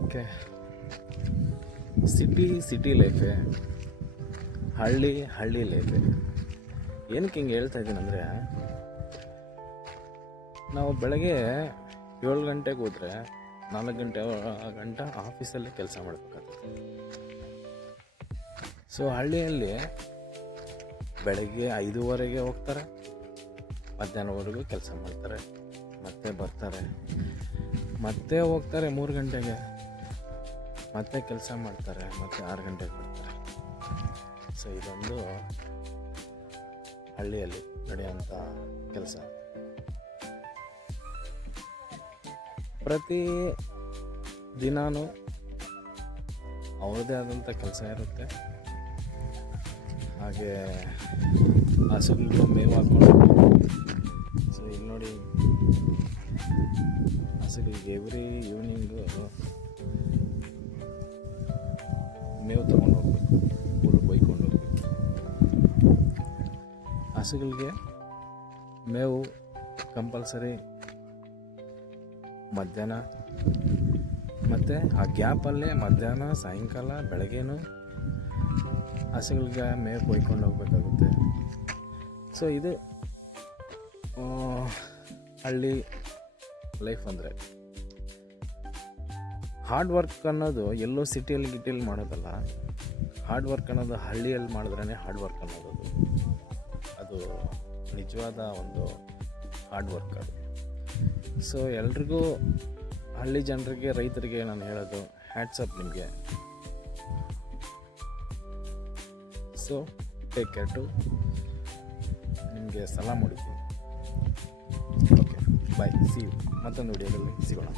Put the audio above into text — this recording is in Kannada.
ಓಕೆ, ಸಿಟಿ ಲೈಫೇ, ಹಳ್ಳಿ ಲೈಫೇ. ಏನಕ್ಕೆ ಹಿಂಗೆ ಹೇಳ್ತಾ ಇದ್ದೀನಂದರೆ, ನಾವು ಬೆಳಗ್ಗೆ 7 ಗಂಟೆಗೆ ಹೋದರೆ 4 ಗಂಟೆ ಆಫೀಸಲ್ಲೇ ಕೆಲಸ ಮಾಡಬೇಕಾಗ್ತದೆ. ಸೊ ಹಳ್ಳಿಯಲ್ಲಿ ಬೆಳಗ್ಗೆ 5:15 ಹೋಗ್ತಾರೆ, ಮಧ್ಯಾಹ್ನವರೆಗೂ ಕೆಲಸ ಮಾಡ್ತಾರೆ, ಮತ್ತೆ ಬರ್ತಾರೆ, ಮತ್ತೆ ಹೋಗ್ತಾರೆ 3 ಗಂಟೆಗೆ, ಮತ್ತೆ ಕೆಲಸ ಮಾಡ್ತಾರೆ, ಮತ್ತೆ 6 ಗಂಟೆಗೆ ಬರ್ತಾರೆ. ಸೊ ಇದೊಂದು ಹಳ್ಳಿಯಲ್ಲಿ ನಡೆಯುವಂಥ ಕೆಲಸ. ಪ್ರತಿ ದಿನಾನೂ ಅವ್ರದ್ದೇ ಆದಂಥ ಕೆಲಸ ಇರುತ್ತೆ. ಹಾಗೆ ಹಸುಗಳಿಗೂ ಮೇವು ಹಾಕ್ಕೊಂಡು, ಸೊ ಇಲ್ಲಿ ನೋಡಿ, ಹಸುಗಳಿಗೆ ಎವ್ರಿ ಈವ್ನಿಂಗು ಮೇವು ತೊಗೊಂಡು ಹೋಗ್ಬೇಕು, ಹುಲ್ಲು ಬೈಕೊಂಡು ಹೋಗ್ಬೇಕು. ಹಸುಗಳಿಗೆ ಮೇವು ಕಂಪಲ್ಸರಿ ಮಧ್ಯಾಹ್ನ, ಮತ್ತು ಆ ಗ್ಯಾಪಲ್ಲೇ ಮಧ್ಯಾಹ್ನ, ಸಾಯಂಕಾಲ, ಬೆಳಗ್ಗೆನೂ ಹಸುಗಳಿಗೆ ಮೇವು ಬೈಕೊಂಡು ಹೋಗ್ಬೇಕಾಗುತ್ತೆ. ಸೊ ಇದು ಹಳ್ಳಿ ಲೈಫ್ ಅಂದರೆ. ಹಾರ್ಡ್ ವರ್ಕ್ ಅನ್ನೋದು ಎಲ್ಲೋ ಗಿಟಿಯಲ್ಲಿ ಮಾಡೋದಲ್ಲ. ಹಾರ್ಡ್ ವರ್ಕ್ ಅನ್ನೋದು ಹಳ್ಳಿಯಲ್ಲಿ ಮಾಡಿದ್ರೇ ಹಾರ್ಡ್ ವರ್ಕ್ ಅನ್ನೋದು. ಅದು ನಿಜವಾದ ಒಂದು ಹಾರ್ಡ್ ವರ್ಕ್ ಅದು. ಸೊ ಎಲ್ರಿಗೂ, ಹಳ್ಳಿ ಜನರಿಗೆ, ರೈತರಿಗೆ ನಾನು ಹೇಳೋದು ಹ್ಯಾಟ್ಸ್ ಅಪ್ ನಿಮಗೆ. ಸೊ ಟೇಕ್ ಕೇರ್ ಟು, ನಿಮಗೆ ಸಲಾಮ್ ಹೊಡಿತೀನಿ. Okay, bye, see you. ಮತ್ತೊಂದು ವಿಡಿಯೋದಲ್ಲಿ ಸಿಗೋಣ.